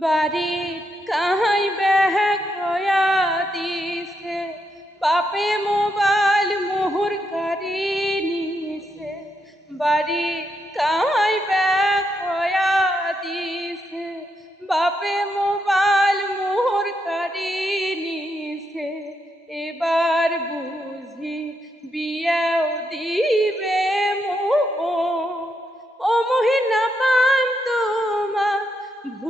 বাড়িত কাহাই বেহেক হয়া দিছে বাপে মোবাইল মোহর করি নিছে বাড়িত কাহাই বেহেক হয়া দিছে বাপে মোবাইল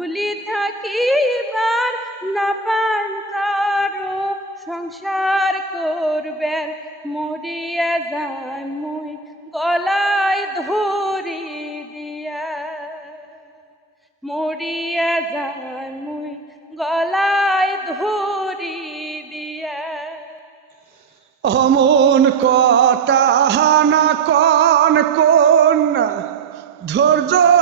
ভুলি থাকিবার না পান কারও, সংসার করবেন, মরিয়া যায় মুই, গলায় ধরি দিয়া। মরিয়া যায় মুই, গলায় ধরি দিয়া। অমন কথা না কন কোন, ধৈর্য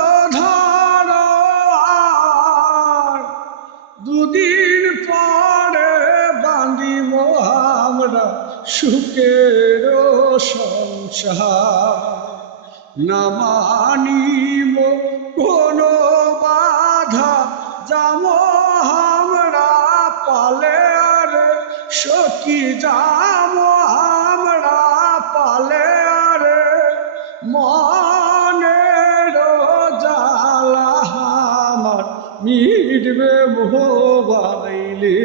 দুদিন পরে বাঁধিব আমরা সুখের সংসার। না মানিব কোনো বাধা যাম আমরা পালে আরে, সখী যাম আমরা পালে আরে মনের നീടുവേ മുഹോവായിലേ